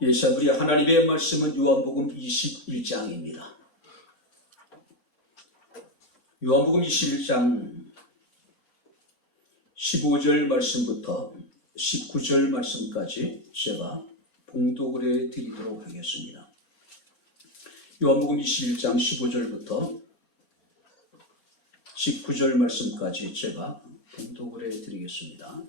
우리 하나님의 말씀은 요한복음 21장입니다. 요한복음 21장 15절 말씀부터 19절 말씀까지 제가 봉독을 해드리도록 하겠습니다. 요한복음 21장 15절부터 19절 말씀까지 제가 봉독을 해드리겠습니다.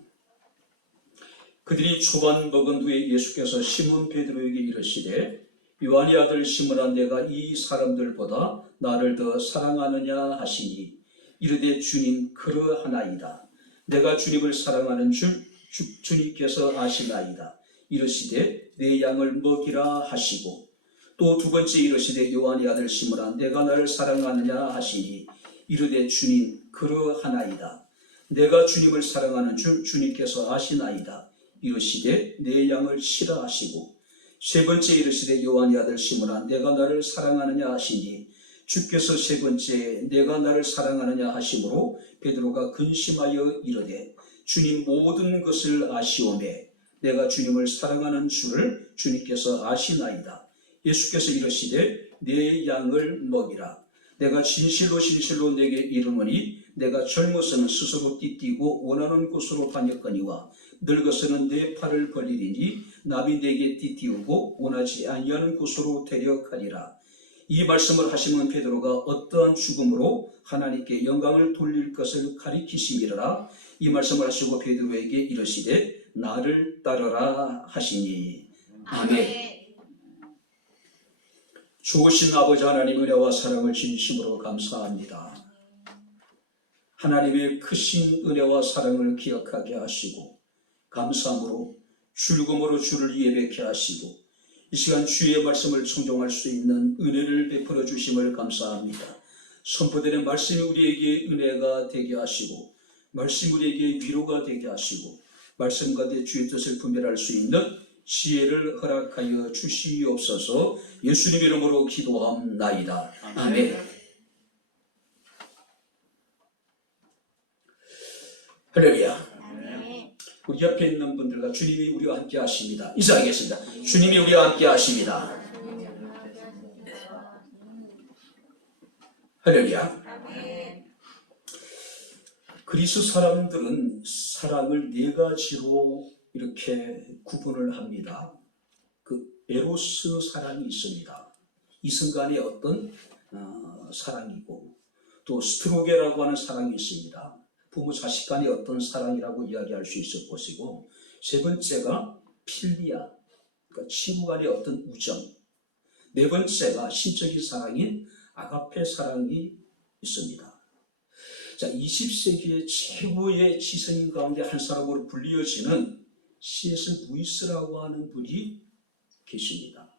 그들이 초반 먹은 후에 예수께서 시몬 베드로에게 이르시되 요한의 아들 시몬아, 내가 이 사람들보다 나를 더 사랑하느냐 하시니 이르되 주님, 그러하나이다. 내가 주님을 사랑하는 줄 주님께서 아시나이다. 이르시되 내 양을 먹이라 하시고, 또 두 번째 이르시되 요한의 아들 시몬아, 내가 나를 사랑하느냐 하시니 이르되 주님, 그러하나이다. 내가 주님을 사랑하는 줄 주님께서 아시나이다. 이르시되 내 양을 치라 하시고, 세 번째 이르시되 요한의 아들 시몬아, 내가 나를 사랑하느냐 하시니 주께서 세 번째 내가 나를 사랑하느냐 하심으로 베드로가 근심하여 이르되 주님, 모든 것을 아시오매 내가 주님을 사랑하는 줄을 주님께서 아시나이다. 예수께서 이르시되 내 양을 먹이라. 내가 진실로 진실로 내게 이르노니 내가 젊어서는 스스로 띠띠고 원하는 곳으로 다녔거니와 늙어서는 내 팔을 벌리리니 남이 내게 띠띠우고 원하지 아니하는 곳으로 데려가리라. 이 말씀을 하시면 베드로가 어떠한 죽음으로 하나님께 영광을 돌릴 것을 가리키심이라. 이 말씀을 하시고 베드로에게 이르시되 나를 따르라 하시니. 아멘. 좋으신 아버지 하나님, 은혜와 사랑을 진심으로 감사합니다. 하나님의 크신 은혜와 사랑을 기억하게 하시고 감사함으로 즐거움으로 주를 예배케 하시고 이 시간 주의 말씀을 청종할 수 있는 은혜를 베풀어 주심을 감사합니다. 선포되는 말씀이 우리에게 은혜가 되게 하시고 말씀이 우리에게 위로가 되게 하시고 말씀 가운데 주의 뜻을 분별할 수 있는 지혜를 허락하여 주시옵소서. 예수님 이름으로 기도함나이다. 아멘. 할렐루야. 우리 옆에 있는 분들과 주님이 우리와 함께 하십니다. 인사하겠습니다. 주님이 우리와 함께 하십니다. 할렐루야. 그리스 사람들은 사랑을 네 가지로 이렇게 구분을 합니다. 그 에로스 사랑이 있습니다. 이순간의 어떤 사랑이고, 또 스트로게라고 하는 사랑이 있습니다. 부모 자식 간의 어떤 사랑이라고 이야기할 수 있을 것이고, 세 번째가 필리아, 그러니까 친구 간의 어떤 우정, 네 번째가 신적인 사랑인 아가페 사랑이 있습니다. 자, 20세기의 최고의 지성인 가운데 한 사람으로 불리어지는 C.S. 루이스라고 하는 분이 계십니다.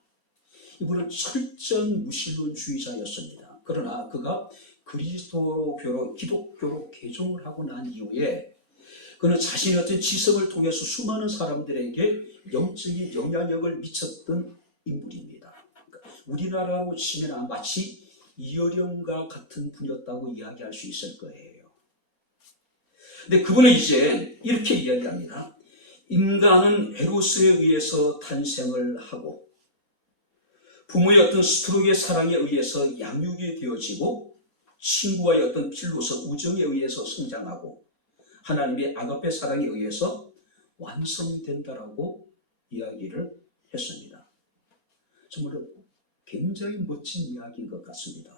이분은 철저한 무신론주의자였습니다. 그러나 그가 그리스도교로, 기독교로 개종을 하고 난 이후에 그는 자신의 어떤 지성을 통해서 수많은 사람들에게 영적인 영향력을 미쳤던 인물입니다. 그러니까 우리나라로 치면 마치 이어령과 같은 분이었다고 이야기할 수 있을 거예요. 근데 그분은 이제 이렇게 이야기합니다. 인간은 에로스에 의해서 탄생을 하고 부모의 어떤 스트로크의 사랑에 의해서 양육이 되어지고 친구와의 어떤 필로서 우정에 의해서 성장하고 하나님의 아가페 사랑에 의해서 완성된다라고 이야기를 했습니다. 정말로 굉장히 멋진 이야기인 것 같습니다.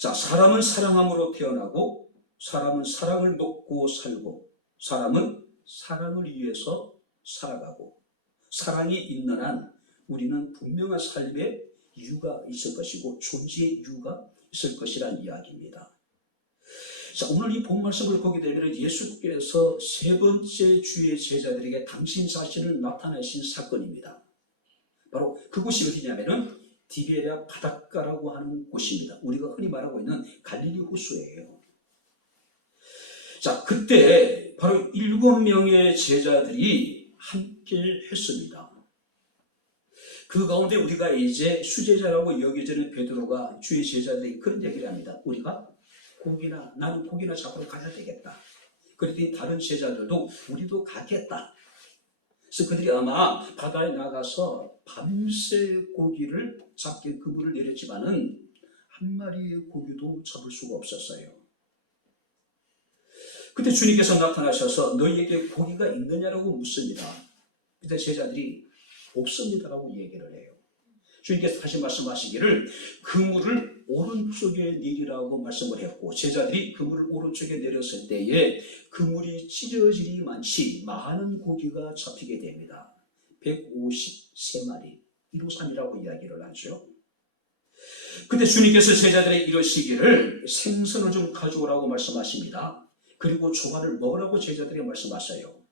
자, 사람은 사랑함으로 태어나고 사람은 사랑을 먹고 살고 사람은 사랑을 위해서 살아가고 사랑이 있는 한 우리는 분명한 삶의 이유가 있을 것이고 존재의 이유가 있을 것이라는 이야기입니다. 자, 오늘 이 본 말씀을 보게 되면 예수께서 세 번째 주의 제자들에게 당신 자신을 나타내신 사건입니다. 바로 그곳이 어디냐면은 디베랴 바닷가라고 하는 곳입니다. 우리가 흔히 말하고 있는 갈릴리 호수예요. 자, 그때 바로 7명의 제자들이 함께 했습니다. 그 가운데 우리가 이제 수제자라고 여겨지는 베드로가 주의 제자들에게 그런 얘기를 합니다. 나는 고기나 잡으러 가야 되겠다. 그랬더니 다른 제자들도 우리도 가겠다. 그래서 그들이 아마 바다에 나가서 밤새 고기를 잡게 그물을 내렸지만은 한 마리의 고기도 잡을 수가 없었어요. 그때 주님께서 나타나셔서 너희에게 고기가 있느냐라고 묻습니다. 그때 제자들이 없습니다라고 얘기를 해요. 주님께서 다시 말씀하시기를 그물을 오른쪽에 내리라고 말씀을 했고, 제자들이 그물을 오른쪽에 내렸을 때에 그물이 찢어지리만치 많은 고기가 잡히게 됩니다. 153마리, 153이라고 이야기를 하죠. 그때 주님께서 제자들에게 이러시기를 생선을 좀 가져오라고 말씀하십니다. 그리고 조과를 먹으라고 제자들에게 말씀하셔요.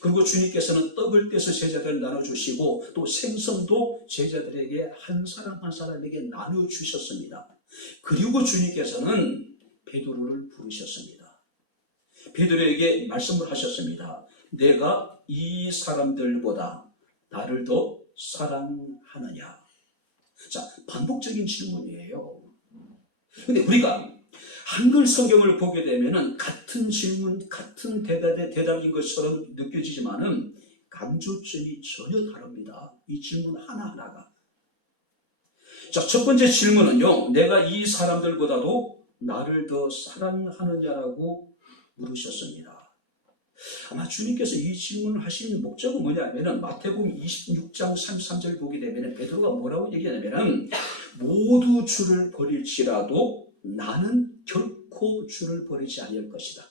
그리고 주님께서는 떡을 떼서 제자들을 나눠주시고 또 생선도 제자들에게 한 사람 한 사람에게 나눠주셨습니다. 그리고 주님께서는 베드로를 부르셨습니다. 베드로에게 말씀을 하셨습니다. 내가 이 사람들보다 나를 더 사랑하느냐? 자, 반복적인 질문이에요. 근데 우리가 한글 성경을 보게 되면은 같은 질문, 같은 대답인 것처럼 느껴지지만은 강조점이 전혀 다릅니다. 이 질문 하나하나가. 자, 첫 번째 질문은요, 내가 이 사람들보다도 나를 더 사랑하느냐라고 물으셨습니다. 아마 주님께서 이 질문을 하시는 목적은 뭐냐면은 마태복음 26장 33절 보게 되면은 베드로가 뭐라고 얘기하냐면은 모두 주를 버릴지라도 나는 결코 주를 버리지 않을 것이다.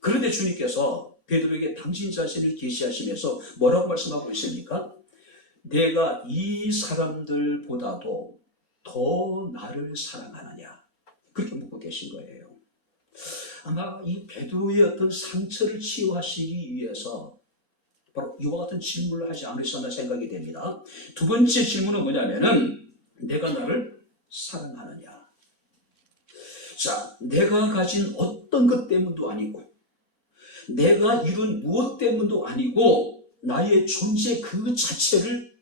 그런데 주님께서 베드로에게 당신 자신을 계시하시면서 뭐라고 말씀하고 있습니까? 내가 이 사람들보다도 더 나를 사랑하느냐? 그렇게 묻고 계신 거예요. 아마 이 베드로의 어떤 상처를 치유하시기 위해서 바로 이와 같은 질문을 하지 않으셨나 생각이 됩니다. 두 번째 질문은 뭐냐면은 내가 나를 사랑하느냐? 자, 내가 가진 어떤 것 때문도 아니고 내가 이룬 무엇 때문도 아니고 나의 존재 그 자체를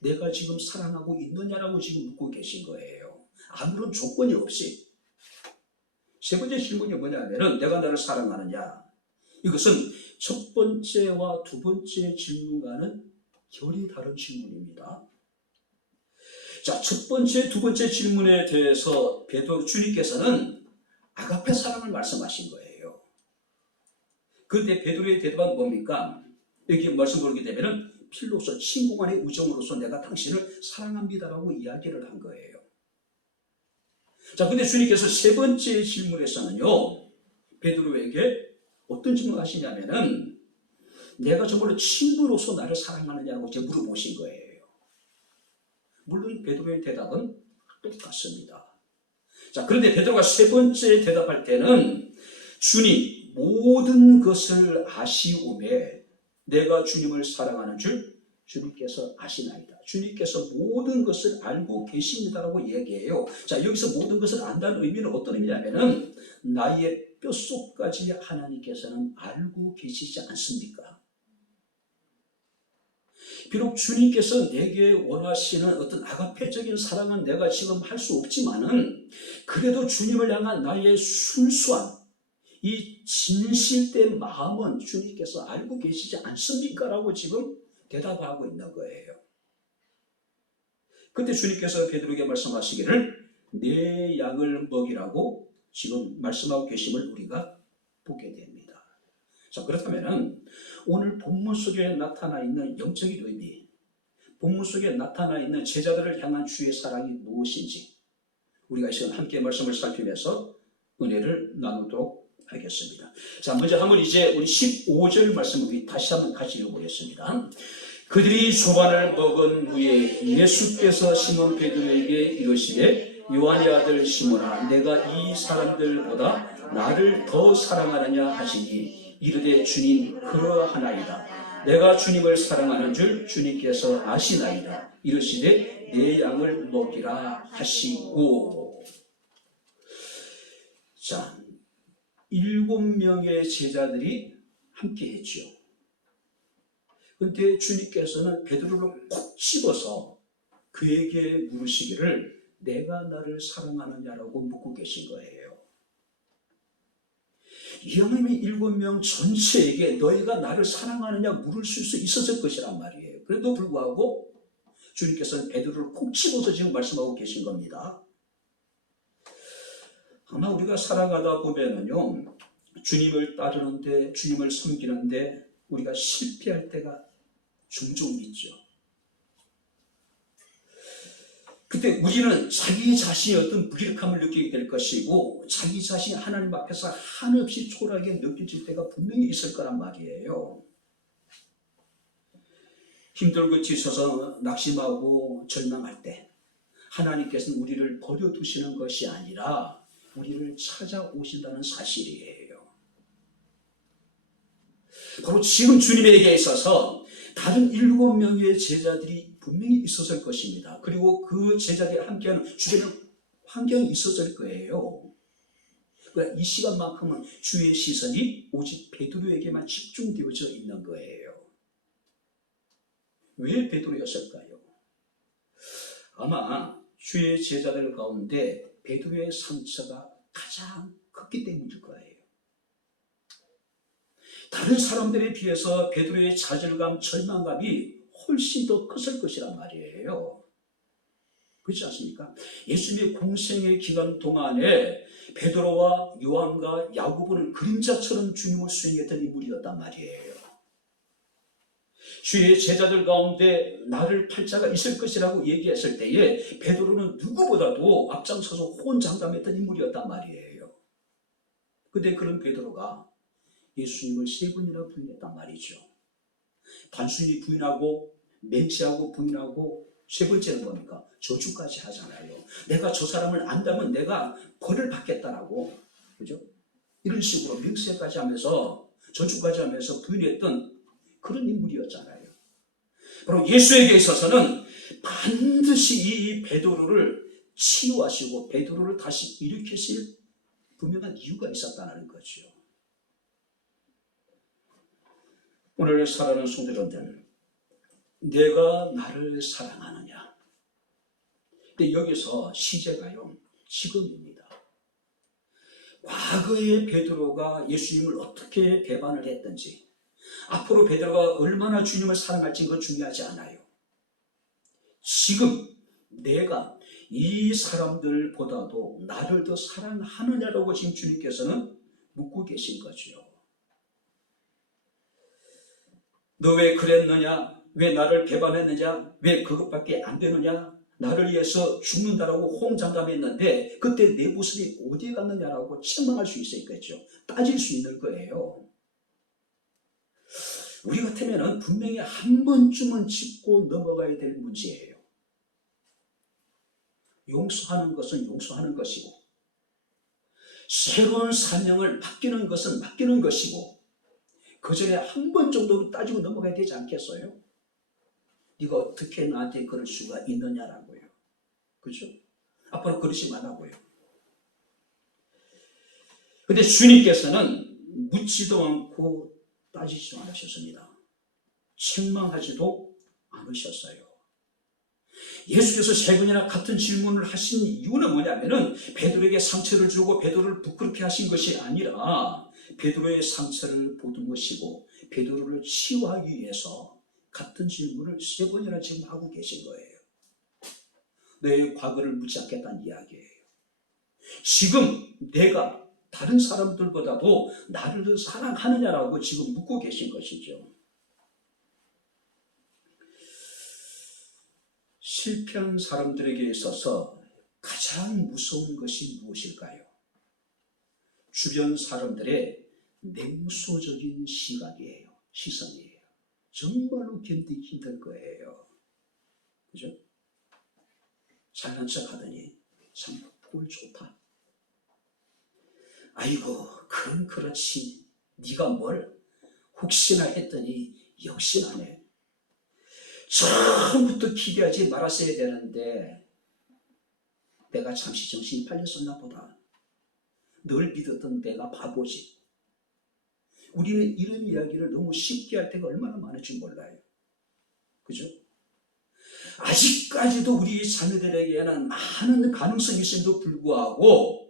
내가 지금 사랑하고 있느냐라고 지금 묻고 계신 거예요. 아무런 조건이 없이. 세 번째 질문이 뭐냐면은 내가 나를 사랑하느냐? 이것은 첫 번째와 두 번째 질문과는 결이 다른 질문입니다. 자, 첫 번째, 두 번째 질문에 대해서 베드로 주님께서는 아가페 사랑을 말씀하신 거예요. 그런데 베드로의 대답은 뭡니까? 여기 말씀 보게 되면은 필로서 친구 간의 우정으로서 내가 당신을 사랑합니다라고 이야기를 한 거예요. 자, 근데 주님께서 세 번째 질문에서는요, 베드로에게 어떤 질문을 하시냐면은 내가 정말로 친구로서 나를 사랑하느냐고 이제 물어보신 거예요. 물론 베드로의 대답은 똑같습니다. 자, 그런데 베드로가 세 번째 대답할 때는 주님 모든 것을 아시오매 내가 주님을 사랑하는 줄 주님께서 아시나이다. 주님께서 모든 것을 알고 계십니다라고 얘기해요. 자, 여기서 모든 것을 안다는 의미는 어떤 의미냐면은 나의 뼛속까지 하나님께서는 알고 계시지 않습니까? 비록 주님께서 내게 원하시는 어떤 아가페적인 사랑은 내가 지금 할 수 없지만은 그래도 주님을 향한 나의 순수한 이 진실된 마음은 주님께서 알고 계시지 않습니까? 라고 지금 대답하고 있는 거예요. 그때 주님께서 베드로에게 말씀하시기를 내 양을 먹이라고 지금 말씀하고 계심을 우리가 보게 됩니다. 자, 그렇다면 오늘 본문 속에 나타나 있는 영적인 의미, 본문 속에 나타나 있는 제자들을 향한 주의 사랑이 무엇인지 우리가 이 시간 함께 말씀을 살피면서 은혜를 나누도록 하겠습니다. 자, 먼저 한번 이제 우리 15절 말씀을 다시 한번 같이 읽어보겠습니다. 그들이 조반을 먹은 후에 예수께서 시몬 베드로에게 이르시되 요한의 아들 시몬아 내가 이 사람들보다 나를 더 사랑하느냐 하시니 이르되 주님 그러하나이다. 내가 주님을 사랑하는 줄 주님께서 아시나이다. 이르시되 내 양을 먹이라 하시고. 자, 7명의 제자들이 함께 했죠. 그런데 주님께서는 베드로를 콕 집어서 그에게 물으시기를 내가 나를 사랑하느냐라고 묻고 계신 거예요. 이방인 7명 전체에게 너희가 나를 사랑하느냐 물을 수 있었을 것이란 말이에요. 그래도 불구하고 주님께서는 베드로를 콕 집어서 지금 말씀하고 계신 겁니다. 아마 우리가 살아가다 보면은요, 주님을 따르는데, 주님을 섬기는데 우리가 실패할 때가 종종 있죠. 그때 우리는 자기 자신의 어떤 무기력함을 느끼게 될 것이고, 자기 자신이 하나님 앞에서 한없이 초라하게 느껴질 때가 분명히 있을 거란 말이에요. 힘들고 지쳐서 낙심하고 절망할 때 하나님께서는 우리를 버려두시는 것이 아니라 우리를 찾아오신다는 사실이에요. 바로 지금 주님에게 있어서 다른 7명의 제자들이 분명히 있었을 것입니다. 그리고 그 제자들이 함께하는 주변에 환경이 있었을 거예요. 그러니까 이 시간만큼은 주의 시선이 오직 베드로에게만 집중되어져 있는 거예요. 왜 베드로였을까요? 아마 주의 제자들 가운데 베드로의 상처가 가장 컸기 때문일 거예요. 다른 사람들에 비해서 베드로의 좌절감, 절망감이 훨씬 더 컸을 것이란 말이에요. 그렇지 않습니까? 예수님의 공생의 기간 동안에 베드로와 요한과 야고보는 그림자처럼 주님을 수행했던 인물이었단 말이에요. 주의 제자들 가운데 나를 팔자가 있을 것이라고 얘기했을 때에 베드로는 누구보다도 앞장서서 호언장담했던 인물이었단 말이에요. 그런데 그런 베드로가 예수님을 3번이나 부인했단 말이죠. 단순히 부인하고 맹세하고 부인하고 3번째는 뭡니까? 저주까지 하잖아요. 내가 저 사람을 안다면 내가 벌을 받겠다라고, 그죠? 이런 식으로 맹세까지 하면서 저주까지 하면서 부인했던 그런 인물이었잖아요. 바로 예수에게 있어서는 반드시 이 베드로를 치유하시고 베드로를 다시 일으키실 분명한 이유가 있었다는 거죠. 오늘 살아가는 성도님들, 내가 나를 사랑하느냐? 근데 여기서 시제가요, 지금입니다. 과거의 베드로가 예수님을 어떻게 배반을 했든지, 앞으로 베드로가 얼마나 주님을 사랑할지 그건 중요하지 않아요. 지금 내가 이 사람들보다도 나를 더 사랑하느냐라고 지금 주님께서는 묻고 계신 거죠. 너 왜 그랬느냐? 왜 나를 배반했느냐? 왜 그것밖에 안 되느냐? 나를 위해서 죽는다라고 호언장담했는데 그때 내 모습이 어디에 갔느냐라고 책망할 수 있겠죠. 따질 수 있는 거예요. 우리 같으면 분명히 한 번쯤은 짚고 넘어가야 될 문제예요. 용서하는 것은 용서하는 것이고, 새로운 사명을 맡기는 것은 맡기는 것이고, 그 전에 한 번 정도 따지고 넘어가야 되지 않겠어요? 네가 어떻게 나한테 그럴 수가 있느냐라고요. 그죠? 앞으로 그러지 말라고요. 근데 주님께서는 묻지도 않고 따지지도 않으셨습니다. 책망하지도 않으셨어요. 예수께서 3번이나 같은 질문을 하신 이유는 뭐냐면은 베드로에게 상처를 주고 베드로를 부끄럽게 하신 것이 아니라 베드로의 상처를 보듬으시고 베드로를 치유하기 위해서 같은 질문을 3번이나 지금 하고 계신 거예요. 너의 과거를 묻지 않겠다는 이야기예요. 지금 내가 다른 사람들보다도 나를 더 사랑하느냐라고 지금 묻고 계신 것이죠. 실패한 사람들에게 있어서 가장 무서운 것이 무엇일까요? 주변 사람들의 냉소적인 시각이에요. 시선이에요. 정말로 견디기 힘들 거예요. 그죠? 잘난 척 하더니 참 꼴 좋다. 아이고, 그건 그렇지. 네가 뭘 혹시나 했더니 역시나네. 처음부터 기대하지 말았어야 되는데 내가 잠시 정신이 팔렸었나 보다. 늘 믿었던 내가 바보지. 우리는 이런 이야기를 너무 쉽게 할 때가 얼마나 많을지 몰라요. 그죠? 아직까지도 우리 자녀들에게는 많은 가능성이 있음에도 불구하고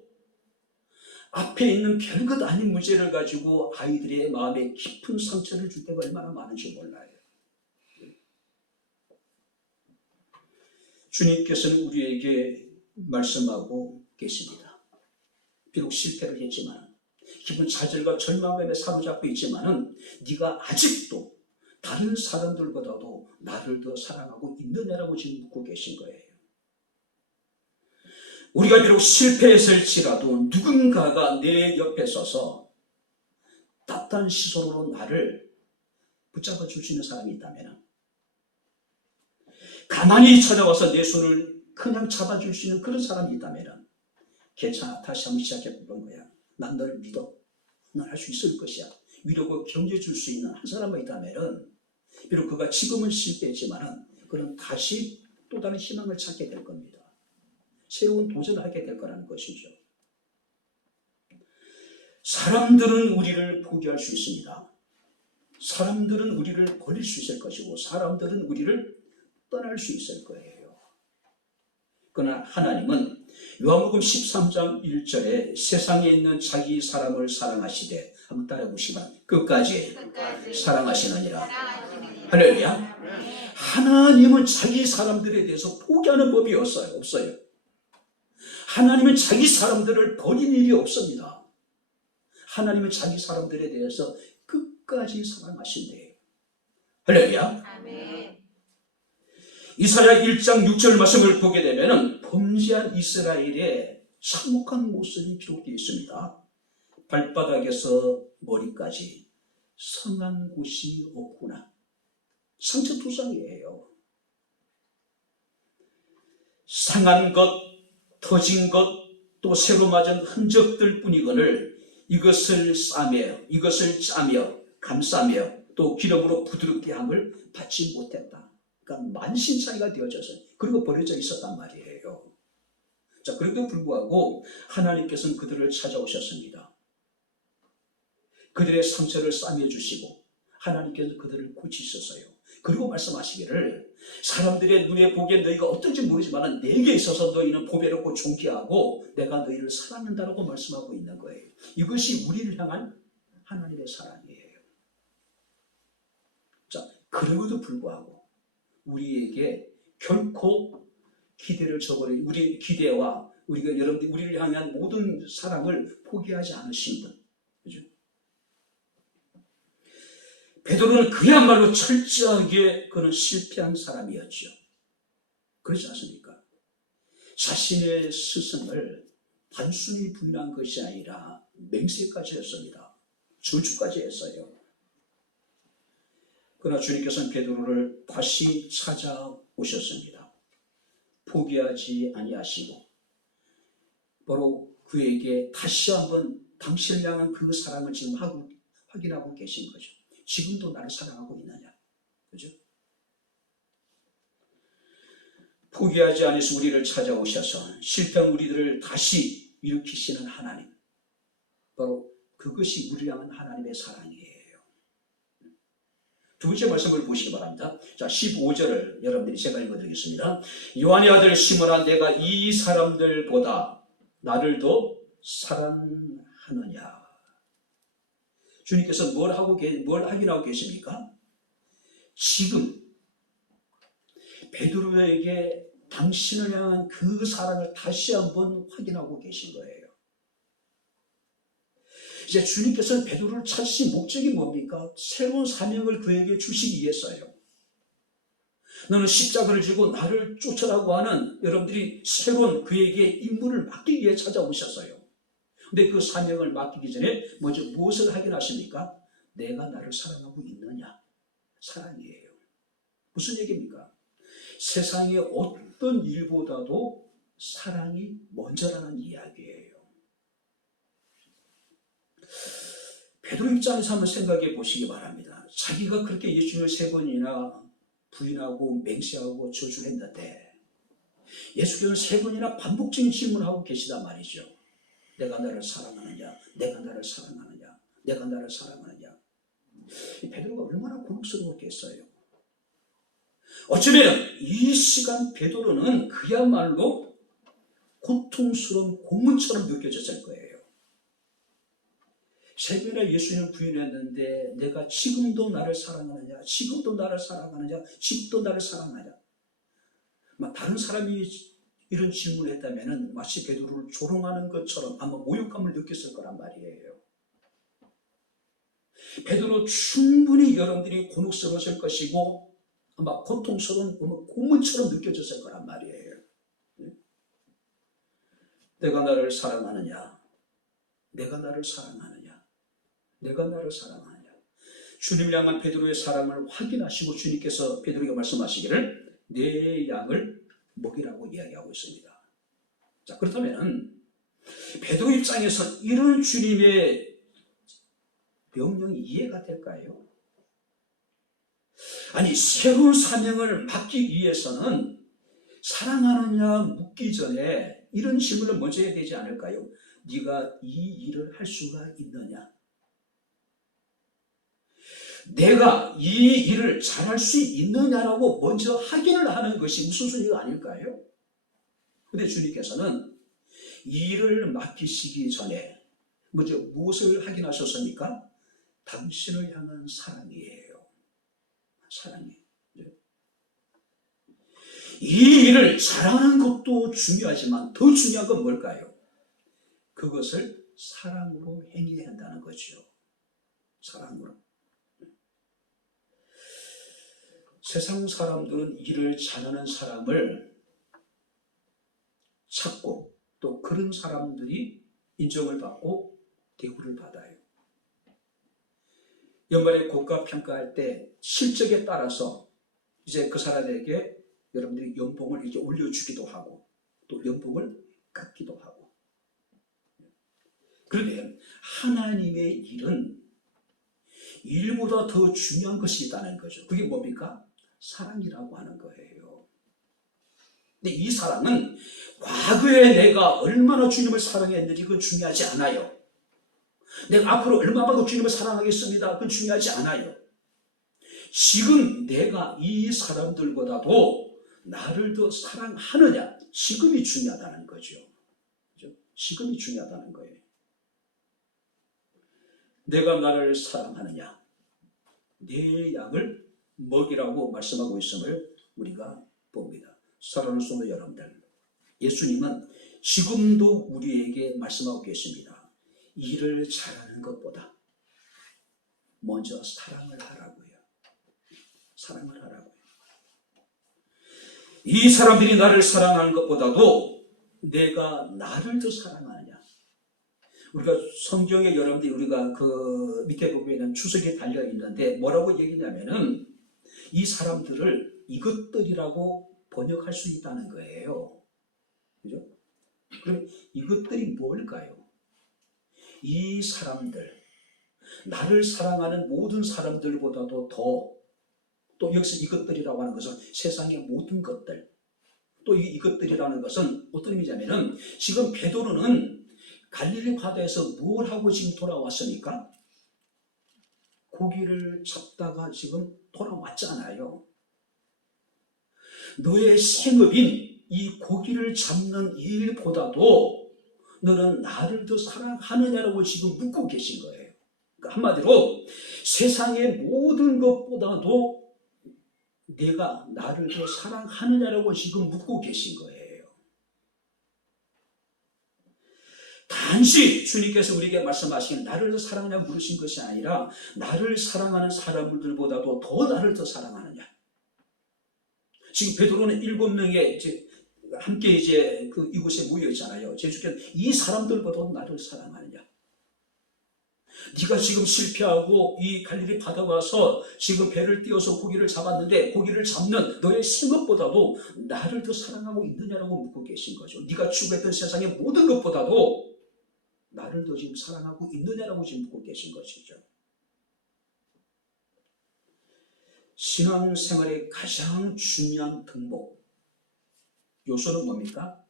앞에 있는 별것 아닌 문제를 가지고 아이들의 마음에 깊은 상처를 줄 때가 얼마나 많은지 몰라요. 주님께서는 우리에게 말씀하고 계십니다. 비록 실패를 했지만, 기분 좌절과 절망감에 사로잡혀 있지만은 네가 아직도 다른 사람들보다도 나를 더 사랑하고 있느냐라고 지금 묻고 계신 거예요. 우리가 비록 실패했을지라도 누군가가 내 옆에 서서 따뜻한 시선으로 나를 붙잡아 줄 수 있는 사람이 있다면, 가만히 찾아와서 내 손을 그냥 잡아줄 수 있는 그런 사람이 있다면, 괜찮아, 다시 한번 시작해보는 거야. 난 너를 믿어. 넌 할 수 있을 것이야. 위로고 격려해 줄 수 있는 한 사람이 있다면, 비록 그가 지금은 실패했지만 그는 다시 또 다른 희망을 찾게 될 겁니다. 새로운 도전을 하게 될 거라는 것이죠. 사람들은 우리를 포기할 수 있습니다. 사람들은 우리를 버릴 수 있을 것이고, 사람들은 우리를 떠날 수 있을 거예요. 그러나 하나님은 요한복음 13장 1절에 세상에 있는 자기 사람을 사랑하시되, 한번 따라해 보시면, 끝까지 사랑하시느니라. 할렐루야. 하나님은 자기 사람들에 대해서 포기하는 법이 없어요. 하나님은 자기 사람들을 버린 일이 없습니다. 하나님은 자기 사람들에 대해서 끝까지 사랑하신대요. 할렐루야. 아멘. 이사야 1장 6절 말씀을 보게 되면 범죄한 이스라엘의 참혹한 모습이 기록되어 있습니다. 발바닥에서 머리까지 성한 곳이 없구나. 상처투성이에요. 상한 것, 터진 것, 또 새로 맞은 흔적들 뿐이거늘 이것을 짜며 감싸며 또 기름으로 부드럽게 함을 받지 못했다. 그러니까 만신창이가 되어져서, 그리고 버려져 있었단 말이에요. 자, 그래도 불구하고 하나님께서는 그들을 찾아오셨습니다. 그들의 상처를 싸매 주시고 하나님께서 그들을 고치셨어요. 그리고 말씀하시기를, 사람들의 눈에 보기에 너희가 어떤지 모르지만 내게 있어서 너희는 보배롭고 존귀하고 내가 너희를 사랑한다라고 말씀하고 있는 거예요. 이것이 우리를 향한 하나님의 사랑이에요. 자, 그럼에도 불구하고 우리에게 결코 기대를 저버린, 우리 기대와 여러분들이 우리를 향한 모든 사랑을 포기하지 않으신 분, 그죠? 베드로는 그야말로 철저하게 그는 실패한 사람이었죠. 그렇지 않습니까? 자신의 스승을 단순히 부인한 것이 아니라 맹세까지 했습니다. 저주까지 했어요. 그러나 주님께서는 베드로를 다시 찾아오셨습니다. 포기하지 아니하시고 바로 그에게 다시 한번 당신을 향한 그 사랑을 지금 확인하고 계신 거죠. 지금도 나를 사랑하고 있느냐, 그죠? 포기하지 않으시고 우리를 찾아오셔서 실패한 우리들을 다시 일으키시는 하나님, 바로 그것이 우리를 향한 하나님의 사랑이에요. 두 번째 말씀을 보시기 바랍니다. 자, 15절을 여러분들이 제가 읽어드리겠습니다. 요한의 아들 시몬아, 내가 이 사람들보다 나를 더 사랑하느냐. 주님께서 뭘 확인하고 계십니까? 지금 베드로에게 당신을 향한 그 사랑을 다시 한번 확인하고 계신 거예요. 이제 주님께서는 베드로를 찾으신 목적이 뭡니까? 새로운 사명을 그에게 주시기 위해서요. 너는 십자가를 지고 나를 쫓으라고 하는 여러분들이 새로운 그에게 임무를 맡기기 위해 찾아오셨어요. 근데 그 사명을 맡기기 전에 먼저 무엇을 확인하십니까? 내가 나를 사랑하고 있느냐? 사랑이에요. 무슨 얘기입니까? 세상의 어떤 일보다도 사랑이 먼저라는 이야기예요. 베드로 입장에서 한번 생각해 보시기 바랍니다. 자기가 그렇게 예수님을 3번이나 부인하고 맹세하고 저주했는데 예수께서는 3번이나 반복적인 질문을 하고 계시단 말이죠. 내가 나를 사랑하느냐? 내가 나를 사랑하느냐? 내가 나를 사랑하느냐? 베드로가 얼마나 곤혹스러웠겠어요. 어쩌면 이 시간 베드로는 그야말로 고통스러운 고문처럼 느껴졌을 거예요. 세 번이나 예수님을 부인했는데 내가 지금도 나를 사랑하느냐, 지금도 나를 사랑하느냐, 지금도 나를 사랑하느냐. 다른 사람이 이런 질문을 했다면 마치 베드로를 조롱하는 것처럼 아마 모욕감을 느꼈을 거란 말이에요. 베드로 충분히 여러분들이 곤혹스러웠을 것이고 아마 고통스러운 고문처럼 느껴졌을 거란 말이에요. 내가 나를 사랑하느냐, 내가 나를 사랑하느냐, 내가 나를 사랑하느냐. 주님을 향한 베드로의 사랑을 확인하시고 주님께서 베드로에게 말씀하시기를 내 양을 먹이라고 이야기하고 있습니다. 자, 그렇다면 베드로 입장에서 이런 주님의 명령이 이해가 될까요? 아니, 새로운 사명을 맡기 위해서는 사랑하느냐 묻기 전에 이런 질문을 먼저 해야 되지 않을까요? 네가 이 일을 할 수가 있느냐? 내가 이 일을 잘할 수 있느냐라고 먼저 확인을 하는 것이 우선순위가 아닐까요? 그런데 주님께서는 이 일을 맡기시기 전에 먼저 무엇을 확인하셨습니까? 당신을 향한 사랑이에요. 사랑이. 이 일을 잘하는 것도 중요하지만 더 중요한 건 뭘까요? 그것을 사랑으로 행해야 한다는 거죠. 사랑으로. 세상 사람들은 일을 잘하는 사람을 찾고 또 그런 사람들이 인정을 받고 대우를 받아요. 연말에 고가 평가할 때 실적에 따라서 이제 그 사람에게 여러분들이 연봉을 이렇게 올려주기도 하고 또 연봉을 깎기도 하고. 그런데 하나님의 일은 일보다 더 중요한 것이 있다는 거죠. 그게 뭡니까? 사랑이라고 하는 거예요. 근데 이 사랑은 과거에 내가 얼마나 주님을 사랑했는지 그건 중요하지 않아요. 내가 앞으로 얼마만큼 주님을 사랑하겠습니다. 그건 중요하지 않아요. 지금 내가 이 사람들보다도 나를 더 사랑하느냐, 지금이 중요하다는 거죠. 지금이 중요하다는 거예요. 내가 나를 사랑하느냐, 내 양을 먹이라고 말씀하고 있음을 우리가 봅니다. 사랑하는 성도 여러분들, 예수님은 지금도 우리에게 말씀하고 계십니다. 일을 잘하는 것보다 먼저 사랑을 하라고요. 사랑을 하라고요. 이 사람들이 나를 사랑하는 것보다도 내가 나를 더 사랑하느냐. 우리가 성경에 여러분들이 우리가 그 밑에 보면은 추석이 달려 있는데 뭐라고 얘기냐면은 이 사람들을 이것들이라고 번역할 수 있다는 거예요. 그죠? 그럼 이것들이 뭘까요? 이 사람들, 나를 사랑하는 모든 사람들보다도 또 여기서 이것들이라고 하는 것은 세상의 모든 것들, 또 이것들이라는 것은 어떤 의미냐면은 지금 베드로는 갈릴리 바다에서 뭘 하고 지금 돌아왔습니까? 고기를 잡다가 지금 돌아왔잖아요. 너의 생업인 이 고기를 잡는 일보다도 너는 나를 더 사랑하느냐라고 지금 묻고 계신 거예요. 그러니까 한마디로 세상의 모든 것보다도 내가 나를 더 사랑하느냐라고 지금 묻고 계신 거예요. 단지 주님께서 우리에게 말씀하신 나를 더 사랑하냐 물으신 것이 아니라 나를 사랑하는 사람들보다도 더 나를 더 사랑하느냐. 지금 베드로는 7명의 함께 이곳에 모여 있잖아요. 예수께서 이 사람들보다 나를 사랑하느냐. 네가 지금 실패하고 이 갈릴리 바다 와서 지금 배를 띄워서 고기를 잡았는데 고기를 잡는 너의 생업보다도 나를 더 사랑하고 있느냐라고 묻고 계신 거죠. 네가 추구했던 세상의 모든 것보다도 나를 더 지금 사랑하고 있느냐라고 지금 묻고 계신 것이죠. 신앙생활의 가장 중요한 덕목, 요소는 뭡니까?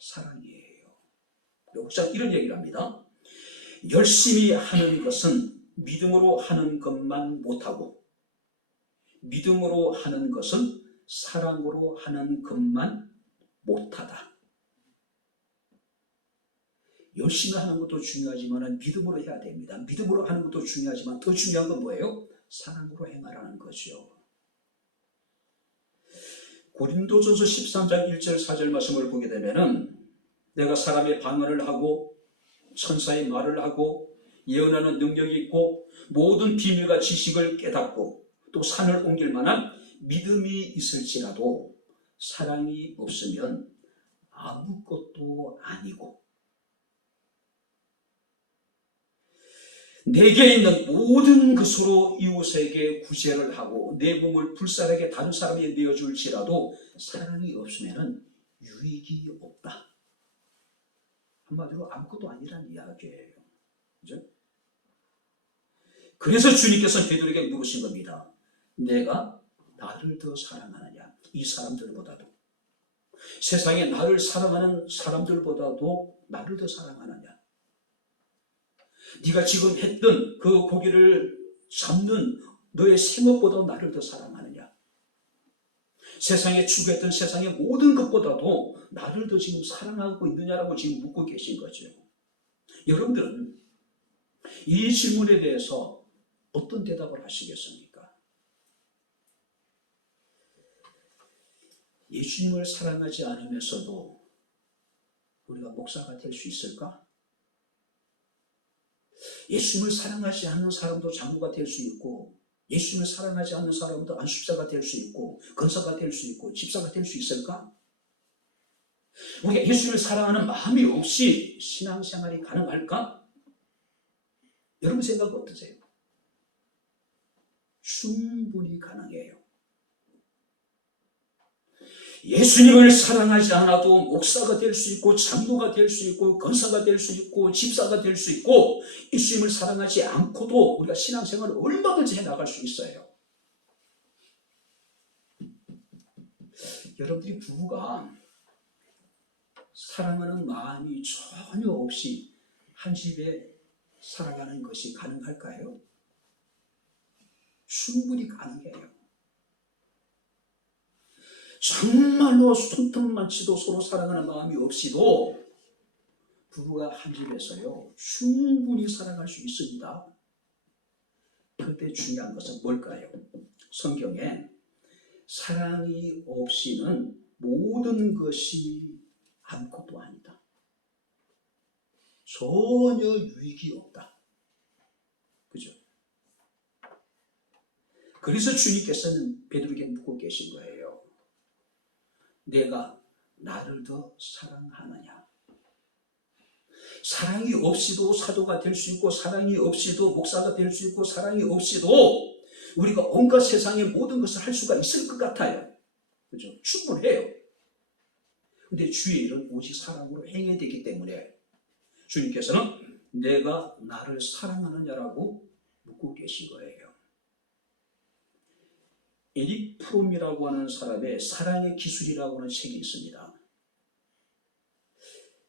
사랑이에요. 혹시 이런 얘기를 합니다. 열심히 하는 것은 믿음으로 하는 것만 못하고 믿음으로 하는 것은 사랑으로 하는 것만 못하다. 열심히 하는 것도 중요하지만 믿음으로 해야 됩니다. 믿음으로 하는 것도 중요하지만 더 중요한 건 뭐예요? 사랑으로 행하라는 거죠. 고린도전서 13장 1절 4절 말씀을 보게 되면은 내가 사람의 방언을 하고 천사의 말을 하고 예언하는 능력이 있고 모든 비밀과 지식을 깨닫고 또 산을 옮길 만한 믿음이 있을지라도 사랑이 없으면 아무것도 아니고 내게 있는 모든 것으로 이웃에게 구제를 하고 내 몸을 불쌍하게 다른 사람에게 내어줄지라도 사랑이 없으면 유익이 없다. 한마디로 아무것도 아니란 이야기예요. 그죠? 그래서 주님께서 베드로에게 물으신 겁니다. 내가 나를 더 사랑하느냐? 이 사람들보다도. 세상에 나를 사랑하는 사람들보다도 나를 더 사랑하느냐? 네가 지금 했던 그 고기를 잡는 너의 생업보다 나를 더 사랑하느냐? 세상에 추구했던 세상의 모든 것보다도 나를 더 지금 사랑하고 있느냐라고 지금 묻고 계신 거죠. 여러분들은 이 질문에 대해서 어떤 대답을 하시겠습니까? 예수님을 사랑하지 않으면서도 우리가 목사가 될 수 있을까? 예수님을 사랑하지 않는 사람도 장로가 될 수 있고 예수님을 사랑하지 않는 사람도 안수사가 될 수 있고 권사가 될 수 있고 집사가 될 수 있을까? 우리가 예수님을 사랑하는 마음이 없이 신앙생활이 가능할까? 여러분 생각 어떠세요? 충분히 가능해요. 예수님을 사랑하지 않아도 목사가 될 수 있고 장로가 될 수 있고 권사가 될 수 있고 집사가 될 수 있고 예수님을 사랑하지 않고도 우리가 신앙생활을 얼마든지 해나갈 수 있어요. 여러분들이 부부가 사랑하는 마음이 전혀 없이 한 집에 살아가는 것이 가능할까요? 충분히 가능해요. 정말로 손톱만 치도 서로 사랑하는 마음이 없이도 부부가 한 집에서요 충분히 살아갈 수 있습니다. 그런데 중요한 것은 뭘까요? 성경에 사랑이 없이는 모든 것이 아무것도 아니다. 전혀 유익이 없다. 그죠? 그래서 주님께서는 베드로에게 묻고 계신 거예요. 내가 나를 더 사랑하느냐? 사랑이 없이도 사도가 될 수 있고 사랑이 없이도 목사가 될 수 있고 사랑이 없이도 우리가 온갖 세상의 모든 것을 할 수가 있을 것 같아요. 그죠? 충분해요. 근데 주의 일은 오직 사랑으로 행해야 되기 때문에 주님께서는 내가 나를 사랑하느냐라고 묻고 계신 거예요. 에릭 프롬이라고 하는 사람의 사랑의 기술이라고 하는 책이 있습니다.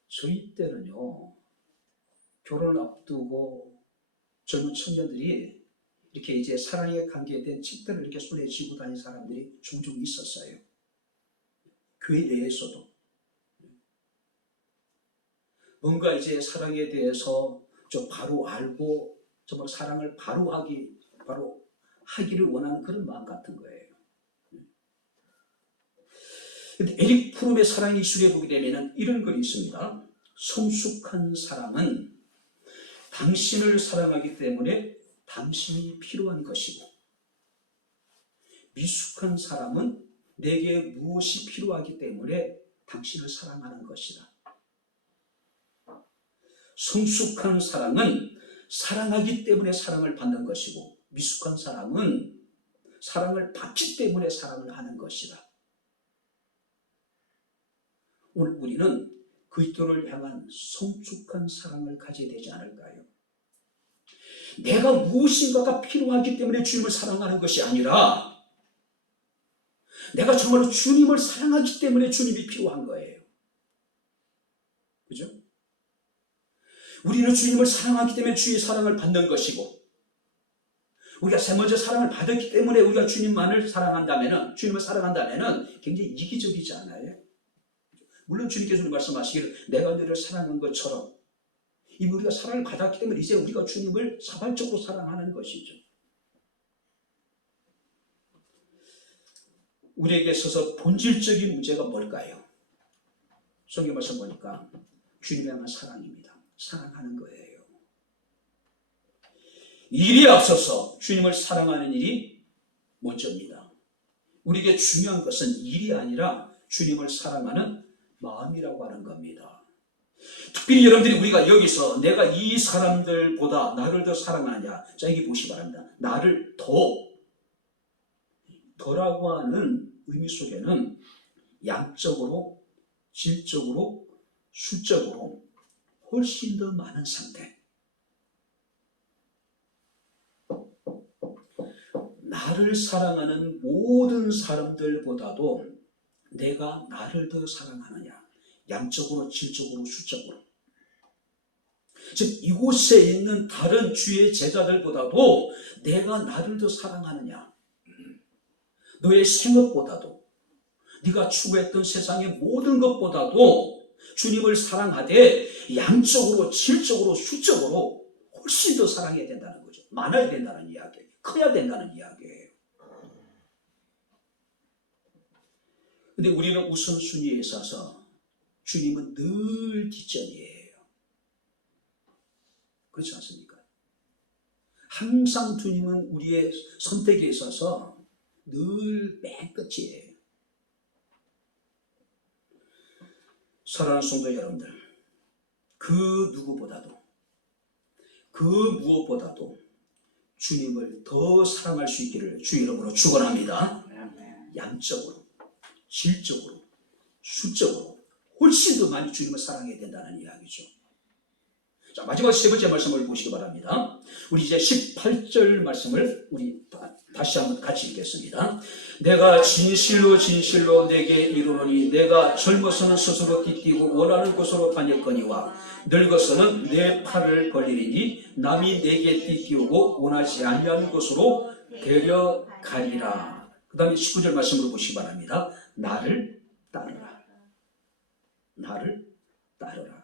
저희 때는요, 결혼을 앞두고 젊은 청년들이 이렇게 이제 사랑에 관계된 책들을 이렇게 손에 쥐고 다니는 사람들이 종종 있었어요. 교회 내에서도. 뭔가 이제 사랑에 대해서 좀 바로 알고 정말 사랑을 바로 하기를 원하는 그런 마음 같은 거예요. 근데 에릭 프롬의 사랑의 기술에 보게 되면 이런 글이 있습니다. 성숙한 사랑은 당신을 사랑하기 때문에 당신이 필요한 것이고 미숙한 사람은 내게 무엇이 필요하기 때문에 당신을 사랑하는 것이다. 성숙한 사랑은 사랑하기 때문에 사랑을 받는 것이고 미숙한 사람은 사랑을 받기 때문에 사랑을 하는 것이다. 오늘 우리는 그리스도를 향한 성숙한 사랑을 가져야 되지 않을까요? 내가 무엇인가가 필요하기 때문에 주님을 사랑하는 것이 아니라 내가 정말로 주님을 사랑하기 때문에 주님이 필요한 거예요. 그죠? 우리는 주님을 사랑하기 때문에 주의 사랑을 받는 것이고 우리가 먼저 사랑을 받았기 때문에 우리가 주님을 사랑한다면 굉장히 이기적이지 않아요? 물론 주님께서 말씀하시기를 내가 너를 사랑한 것처럼 이미 우리가 사랑을 받았기 때문에 이제 우리가 주님을 자발적으로 사랑하는 것이죠. 우리에게 있어서 본질적인 문제가 뭘까요? 성경 말씀 보니까 주님에 대한 사랑입니다. 사랑하는 거예요. 일에 앞서서 주님을 사랑하는 일이 먼저입니다. 우리에게 중요한 것은 일이 아니라 주님을 사랑하는 마음이라고 하는 겁니다. 특별히 여러분들이 우리가 여기서 내가 이 사람들보다 나를 더 사랑하냐, 자 여기 보시기 바랍니다. 나를 더라고 하는 의미 속에는 양적으로, 질적으로, 수적으로 훨씬 더 많은 상태. 나를 사랑하는 모든 사람들보다도 내가 나를 더 사랑하느냐, 양적으로, 질적으로, 수적으로. 즉 이곳에 있는 다른 주의 제자들보다도 내가 나를 더 사랑하느냐, 너의 생업보다도, 네가 추구했던 세상의 모든 것보다도 주님을 사랑하되 양적으로, 질적으로, 수적으로 훨씬 더 사랑해야 된다는 거죠. 많아야 된다는 이야기예요. 커야 된다는 이야기예요. 근데 우리는 우선순위에 있어서 주님은 늘 뒷전이에요. 그렇지 않습니까? 항상 주님은 우리의 선택에 있어서 늘 맨 끝이에요. 사랑하는 성도 여러분들, 그 누구보다도, 그 무엇보다도 주님을 더 사랑할 수 있기를 주 이름으로 축원합니다. 양적으로, 질적으로, 수적으로 훨씬 더 많이 주님을 사랑해야 된다는 이야기죠. 자, 마지막 세 번째 말씀을 보시기 바랍니다. 우리 이제 18절 말씀을 우리 다시 한번 같이 읽겠습니다. 내가 진실로 진실로 내게 이르노니 내가 젊어서는 스스로 띠띠고 원하는 곳으로 다녔거니와 늙어서는 내 팔을 걸리리니 남이 내게 띠띠우고 원하지 아니하는 곳으로 데려가리라. 그 다음에 19절 말씀으로 보시기 바랍니다. 나를 따르라. 나를 따르라.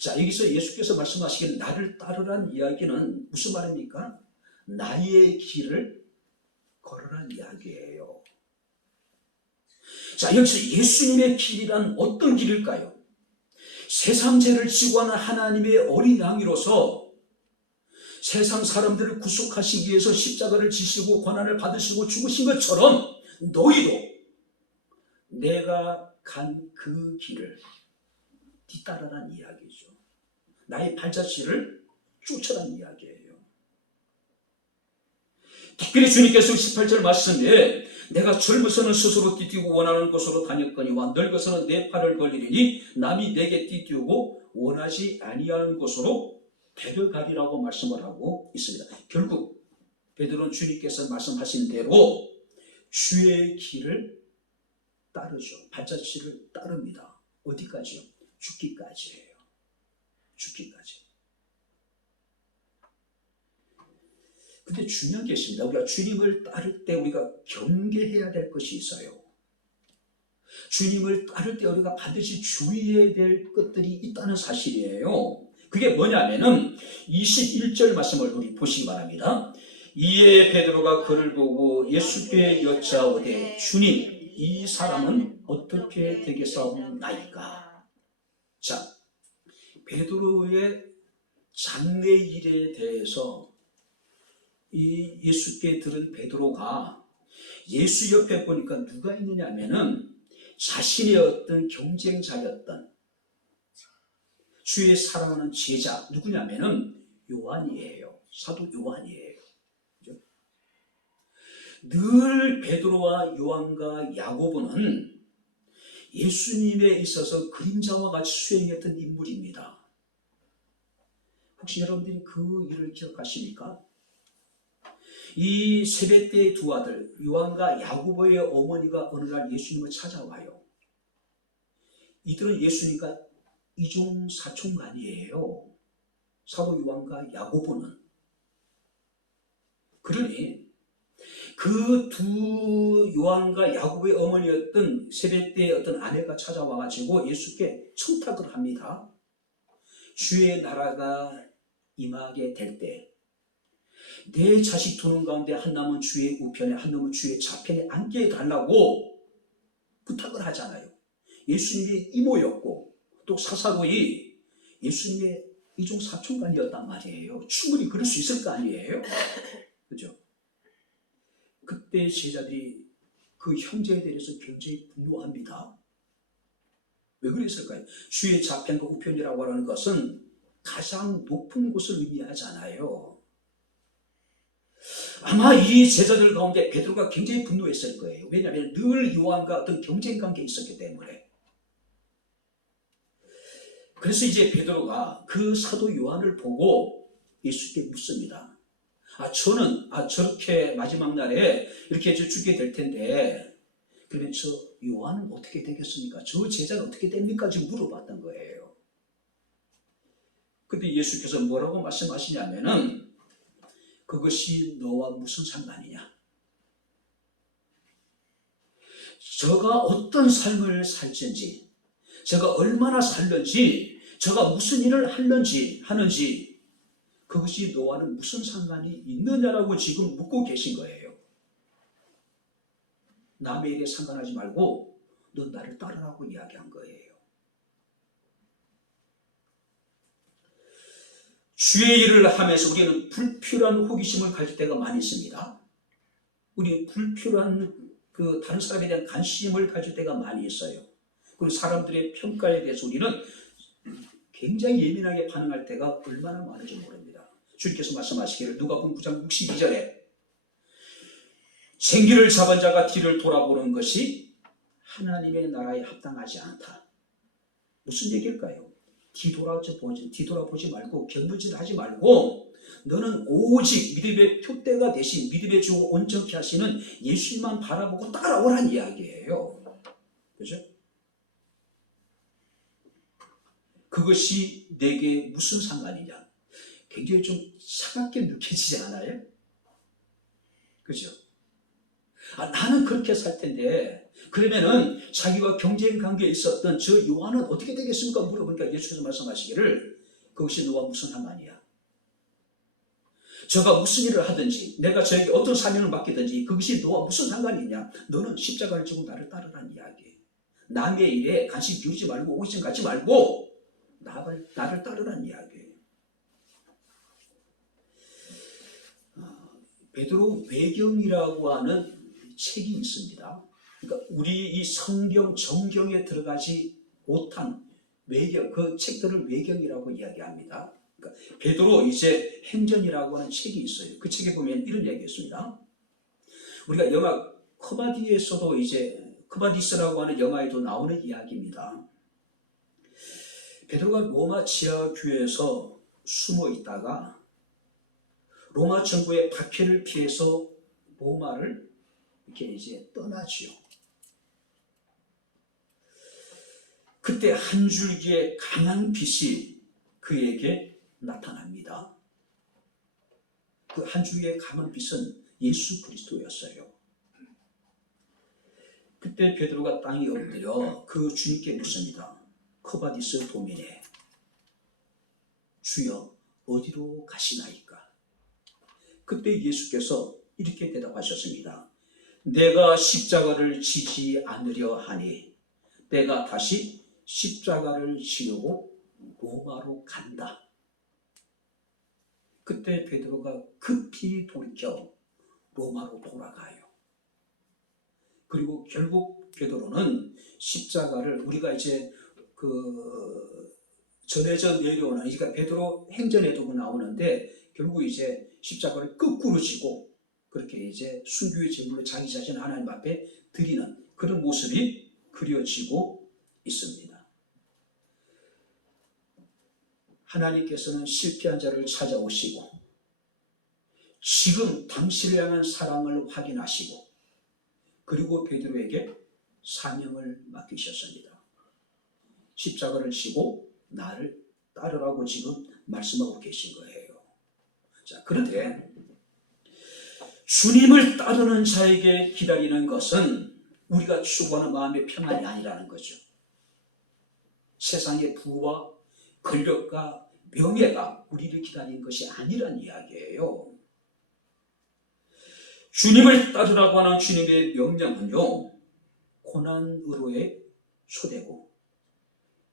자, 여기서 예수께서 말씀하시기를 나를 따르라는 이야기는 무슨 말입니까? 나의 길을 걸으라는 이야기예요. 자, 여기서 예수님의 길이란 어떤 길일까요? 세상 죄를 지고 하는 하나님의 어린 양이로서 세상 사람들을 구속하시기 위해서 십자가를 지시고 고난을 받으시고 죽으신 것처럼 너희도 내가 간 그 길을 뒤따르라는 이야기죠. 나의 발자취를 쫓으라는 이야기예요. 특별히 주님께서 18절 말씀에 내가 젊어서는 스스로 띠띠고 원하는 곳으로 다녔거니와 늙어서는 내 팔을 걸리리니 남이 내게 띠띠우고 원하지 아니하는 곳으로 데려가리라고 말씀을 하고 있습니다. 결국 베드로는 주님께서 말씀하신 대로 주의 길을 따르죠. 발자취를 따릅니다. 어디까지요? 죽기까지예요. 죽기까지. 근데 중요한 게 있습니다. 우리가 주님을 따를 때 우리가 경계해야 될 것이 있어요. 주님을 따를 때 우리가 반드시 주의해야 될 것들이 있다는 사실이에요. 그게 뭐냐면은 21절 말씀을 우리 보시기 바랍니다. 이에 베드로가 그를 보고 예수께 여짜오되 주님 이 사람은 어떻게 되겠사옵나이까. 자, 베드로의 장래 일에 대해서 이 예수께 들은 베드로가 예수 옆에 보니까 누가 있느냐 하면은 자신의 어떤 경쟁자였던 주의 사랑하는 제자 누구냐면은 요한이에요. 사도 요한이에요. 늘 베드로와 요한과 야고보는 예수님에 있어서 그림자와 같이 수행했던 인물입니다. 혹시 여러분들이 그 일을 기억하십니까? 이 세벳대의 두 아들 요한과 야고보의 어머니가 어느 날 예수님을 찾아와요. 이들은 예수님과 이종 사촌간이에요. 사도 요한과 야고보는. 그러니 그 두 요한과 야고보의 어머니였던 세벳대의 어떤 아내가 찾아와가지고 예수께 청탁을 합니다. 주의 나라가 임하게 될 때 내 자식 두 놈 가운데 한 놈은 주의 우편에 한 놈은 주의 좌편에 앉게 해달라고 부탁을 하잖아요. 예수님의 이모였고 또 사사로이 예수님의 이종 사촌간이었단 말이에요. 충분히 그럴 수 있을 거 아니에요. 그죠? 그때 제자들이 그 형제에 대해서 굉장히 분노합니다. 왜 그랬을까요? 주의 좌편과 우편이라고 하는 것은 가장 높은 곳을 의미하잖아요. 아마 이 제자들 가운데 베드로가 굉장히 분노했을 거예요. 왜냐하면 늘 요한과 어떤 경쟁 관계에 있었기 때문에. 그래서 이제 베드로가 그 사도 요한을 보고 예수께 묻습니다. 저는 저렇게 마지막 날에 이렇게 죽게 될 텐데 그러면 저 요한은 어떻게 되겠습니까? 저 제자는 어떻게 됩니까? 지금 물어봤던 거예요. 근데 예수께서 뭐라고 말씀하시냐면은 그것이 너와 무슨 상관이냐? 저가 어떤 삶을 살든지, 저가 얼마나 살든지, 저가 무슨 일을 하는지 그것이 너와는 무슨 상관이 있느냐라고 지금 묻고 계신 거예요. 남의 일에 상관하지 말고 너 나를 따르라고 이야기한 거예요. 주의 일을 하면서 우리는 불필요한 호기심을 가질 때가 많이 있습니다. 우리는 불필요한 다른 사람에 대한 관심을 가질 때가 많이 있어요. 그리고 사람들의 평가에 대해서 우리는 굉장히 예민하게 반응할 때가 얼마나 많은지 모릅니다. 주님께서 말씀하시기를 누가복음 9장 62절에 생기를 잡은 자가 뒤를 돌아보는 것이 하나님의 나라에 합당하지 않다. 무슨 얘기일까요? 뒤돌아보지 말고 견부질하지 말고 너는 오직 믿음의 표대가 대신 믿음의 주 온전케 하시는 예수님만 바라보고 따라오란 이야기예요. 그죠? 그것이 내게 무슨 상관이냐? 굉장히 좀 차갑게 느껴지지 않아요? 그죠? 나는 그렇게 살 텐데 그러면은 자기와 경쟁 관계에 있었던 저 요한은 어떻게 되겠습니까? 물어보니까 예수께서 말씀하시기를 그것이 너와 무슨 상관이야? 저가 무슨 일을 하든지 내가 저에게 어떤 사명을 맡기든지 그것이 너와 무슨 상관이냐? 너는 십자가를 지고 나를 따르라는 이야기. 남의 일에 관심 기울이지 말고 오기심 갖지 말고 나를 따르라는 이야기예요. 베드로 외경이라고 하는 책이 있습니다. 그러니까 우리 이 정경에 들어가지 못한 외경, 그 책들을 외경이라고 이야기합니다. 그러니까 베드로 이제 행전이라고 하는 책이 있어요. 그 책에 보면 이런 이야기가 있습니다. 우리가 영화 커바디에서도 이제 커바디스라고 하는 영화에도 나오는 이야기입니다. 베드로가 로마 지하교회에서 숨어 있다가 로마 정부의 박해를 피해서 로마를 이렇게 이제 떠나지요. 그때 한 줄기의 강한 빛이 그에게 나타납니다. 그 한 줄기의 강한 빛은 예수 그리스도였어요. 그때 베드로가 땅에 엎드려 그 주님께 묻습니다. 커바디스 도민에 주여 어디로 가시나이까? 그때 예수께서 이렇게 대답하셨습니다. 내가 십자가를 지지 않으려 하니 내가 다시 십자가를 지려고 로마로 간다. 그때 베드로가 급히 돌이켜 로마로 돌아가요. 그리고 결국 베드로는 십자가를 우리가 이제 전해져 내려오는 그러니까 베드로 행전에도 나오는데 결국 이제 십자가를 거꾸로 지고 그렇게 이제 순교의 제물로 자기 자신을 하나님 앞에 드리는 그런 모습이 그려지고 있습니다. 하나님께서는 실패한 자를 찾아오시고 지금 당신을 향한 사랑을 확인하시고 그리고 베드로에게 사명을 맡기셨습니다. 십자가를 지고 나를 따르라고 지금 말씀하고 계신 거예요. 자, 그런데 주님을 따르는 자에게 기다리는 것은 우리가 추구하는 마음의 평안이 아니라는 거죠. 세상의 부와 권력과 명예가 우리를 기다리는 것이 아니란 이야기예요. 주님을 따르라고 하는 주님의 명령은요, 고난으로의 초대고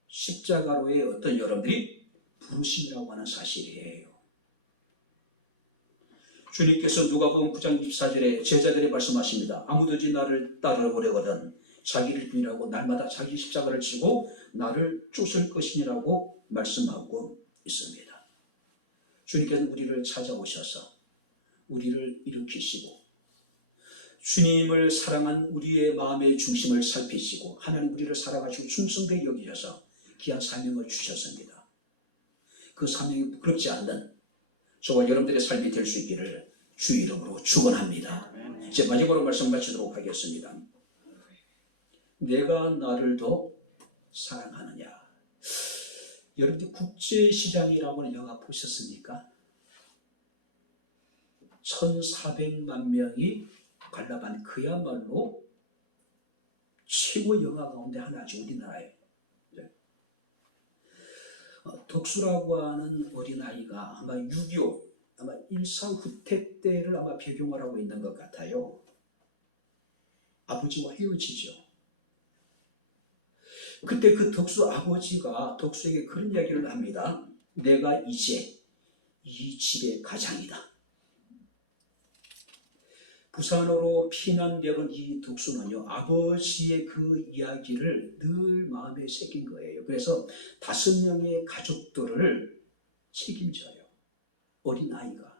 십자가로의 어떤 여러분들이 부르심이라고 하는 사실이에요. 주님께서 누가복음 9장 24절에 제자들이 말씀하십니다. 아무든지 나를 따르려거든 자기를 부인하고 날마다 자기 십자가를 지고 나를 쫓을 것이니라고 말씀하고 있습니다. 주님께서는 우리를 찾아오셔서 우리를 일으키시고 주님을 사랑한 우리의 마음의 중심을 살피시고 하나님 우리를 사랑하시고 충성되게 여기셔서 귀한 사명을 주셨습니다. 그 사명이 부끄럽지 않는 저와 여러분들의 삶이 될 수 있기를 주 이름으로 축원합니다. 이제 마지막으로 말씀 마치도록 하겠습니다. 내가 나를 더 사랑하느냐. 여러분들 국제시장이라고 하는 영화 보셨습니까? 1400만 명이 관람한 그야말로 최고 영화 가운데 하나죠. 우리나라에. 덕수라고 하는 어린아이가 아마 6.25 아마 1.4 후퇴 때를 아마 배경을 하고 있는 것 같아요. 아버지와 헤어지죠. 그때 그 덕수 아버지가 덕수에게 그런 이야기를 합니다. 내가 이제 이 집의 가장이다. 부산으로 피난되던 이 덕수는요, 아버지의 그 이야기를 늘 마음에 새긴 거예요. 그래서 5명의 가족들을 책임져요. 어린아이가.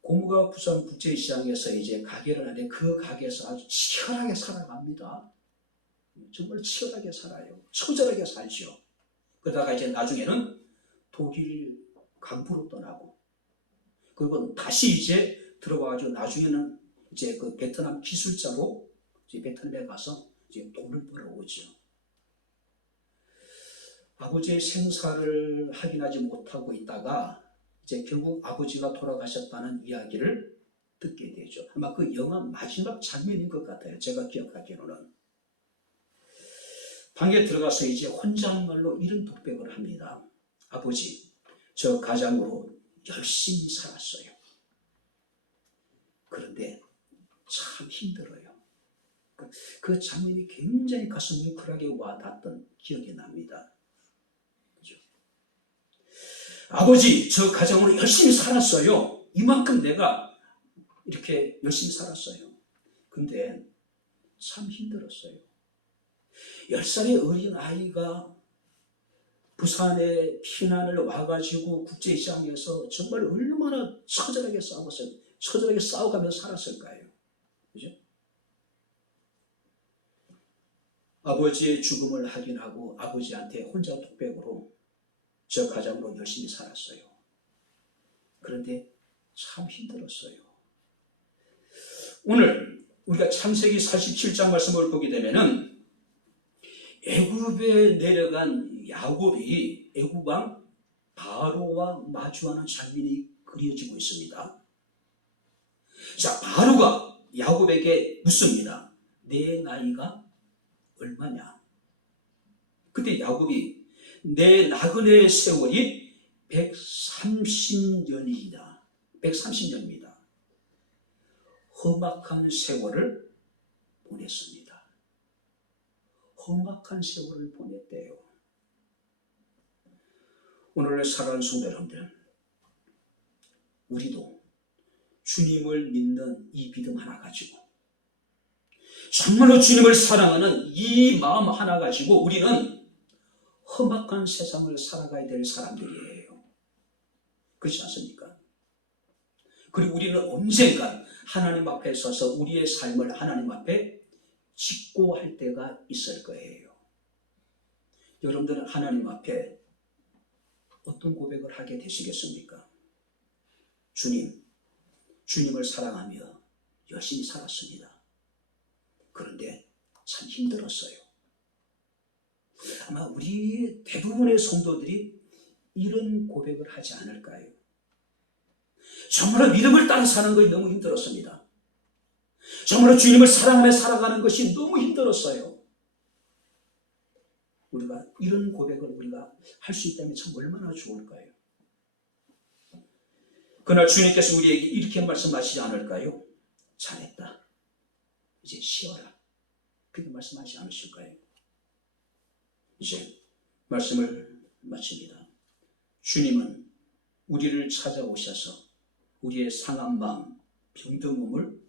고모가 부산 국제시장에서 이제 가게를 하는데 그 가게에서 아주 치열하게 살아갑니다. 정말 치열하게 살아요. 처절하게 살죠. 그러다가 이제 나중에는 독일 강부로 떠나고 그리고 다시 이제 들어와가지고 나중에는 이제 그 베트남 기술자로 이제 베트남에 가서 이제 돈을 벌어오죠. 아버지의 생사를 확인하지 못하고 있다가 이제 결국 아버지가 돌아가셨다는 이야기를 듣게 되죠. 아마 그 영화 마지막 장면인 것 같아요. 제가 기억하기로는. 방에 들어가서 이제 혼잣말로 이런 독백을 합니다. 아버지, 저 가장으로 열심히 살았어요. 그런데 참 힘들어요. 그 장면이 굉장히 가슴 뭉클하게 와닿던 기억이 납니다. 그죠? 아버지, 저 가정으로 열심히 살았어요. 이만큼 내가 이렇게 열심히 살았어요. 근데 참 힘들었어요. 10살의 어린 아이가 부산에 피난을 와가지고 국제시장에서 정말 얼마나 처절하게 싸웠어요. 처절하게 싸워가면서 살았을까요? 그죠? 아버지의 죽음을 확인하고 아버지한테 혼자 독백으로 저 가장으로 열심히 살았어요. 그런데 참 힘들었어요. 오늘 우리가 창세기 47장 말씀을 보게 되면은 애굽에 내려간 야곱이 애굽 왕 바로와 마주하는 장면이 그려지고 있습니다. 자, 바로가 야곱에게 묻습니다. 내 나이가 얼마냐? 그때 야곱이 내 나그네의 세월이 130년이다. 130년입니다. 험악한 세월을 보냈습니다. 험악한 세월을 보냈대요. 오늘 사랑하는 성도 여러분들, 우리도 주님을 믿는 이 믿음 하나 가지고 정말로 주님을 사랑하는 이 마음 하나 가지고 우리는 험악한 세상을 살아가야 될 사람들이에요. 그렇지 않습니까? 그리고 우리는 언젠가 하나님 앞에 서서 우리의 삶을 하나님 앞에 짓고 할 때가 있을 거예요. 여러분들은 하나님 앞에 어떤 고백을 하게 되시겠습니까? 주님을 사랑하며 열심히 살았습니다. 그런데 참 힘들었어요. 아마 우리 대부분의 성도들이 이런 고백을 하지 않을까요? 정말로 믿음을 따라 사는 것이 너무 힘들었습니다. 정말로 주님을 사랑하며 살아가는 것이 너무 힘들었어요. 우리가 이런 고백을 우리가 할 수 있다면 참 얼마나 좋을까요? 그날 주님께서 우리에게 이렇게 말씀하시지 않을까요? 잘했다. 이제 쉬어라. 그렇게 말씀하시지 않으실까요? 이제 말씀을 마칩니다. 주님은 우리를 찾아오셔서 우리의 상한 마음, 병든 몸을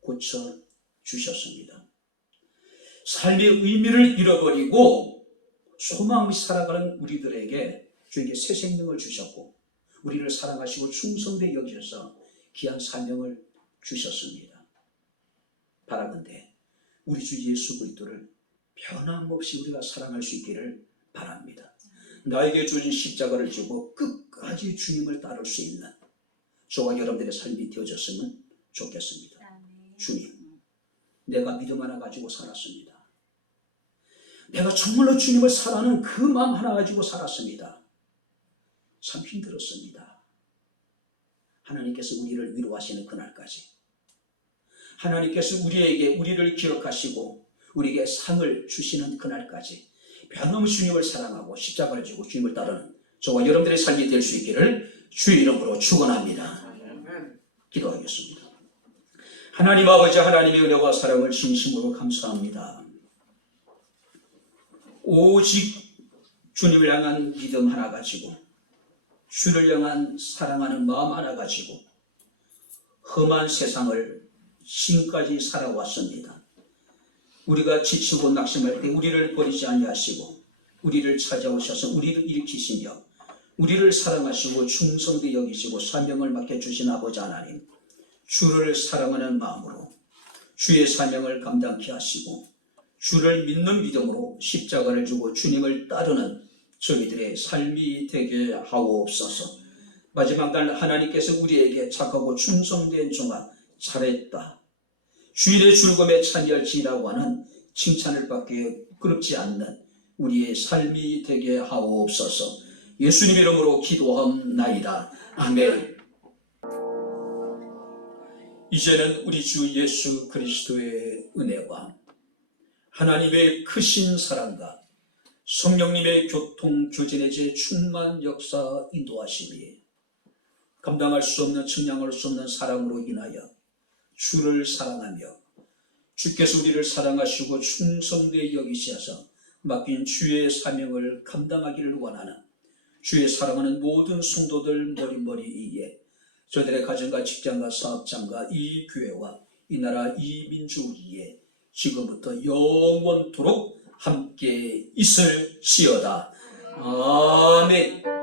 고쳐주셨습니다. 삶의 의미를 잃어버리고 소망 없이 살아가는 우리들에게 주에게 새 생명을 주셨고 우리를 사랑하시고 충성되게 여기셔서 귀한 사명을 주셨습니다. 바라건대 우리 주 예수 그리스도를 변함없이 우리가 사랑할 수 있기를 바랍니다. 나에게 주신 십자가를 지고 끝까지 주님을 따를 수 있는 저와 여러분들의 삶이 되어졌으면 좋겠습니다. 주님, 내가 믿음 하나 가지고 살았습니다. 내가 정말로 주님을 사랑하는 그 마음 하나 가지고 살았습니다. 참 힘들었습니다. 하나님께서 우리를 위로하시는 그날까지 하나님께서 우리를 기억하시고 우리에게 상을 주시는 그날까지 변함없이 주님을 사랑하고 십자가를 지고 주님을 따르는 저와 여러분들의 삶이 될 수 있기를 주의 이름으로 축원합니다. 기도하겠습니다. 하나님 아버지, 하나님의 은혜와 사랑을 진심으로 감사합니다. 오직 주님을 향한 믿음 하나 가지고 주를 향한 사랑하는 마음 하나 가지고 험한 세상을 지금까지 살아왔습니다. 우리가 지치고 낙심할 때 우리를 버리지 아니하시고 우리를 찾아오셔서 우리를 일으키시며 우리를 사랑하시고 충성되게 여기시고 사명을 맡겨주신 아버지 하나님, 주를 사랑하는 마음으로 주의 사명을 감당케 하시고 주를 믿는 믿음으로 십자가를 주고 주님을 따르는 저희들의 삶이 되게 하옵소서. 마지막 날 하나님께서 우리에게 착하고 충성된 종아 잘했다, 주인의 즐거움에 참여할지라고 하는 칭찬을 받기 그렇지 않는 우리의 삶이 되게 하옵소서. 예수님 이름으로 기도하옵나이다. 아멘. 이제는 우리 주 예수 그리스도의 은혜와 하나님의 크신 사랑과 성령님의 교통 교진의 제 충만 역사 인도하심이 감당할 수 없는 측량할 수 없는 사랑으로 인하여 주를 사랑하며 주께서 우리를 사랑하시고 충성되게 여기시어서 맡긴 주의 사명을 감당하기를 원하는 주의 사랑하는 모든 성도들 머리머리 위에 저들의 가정과 직장과 사업장과 이 교회와 이 나라 이 민족 위에 지금부터 영원토록 함께 있을지어다. 아멘.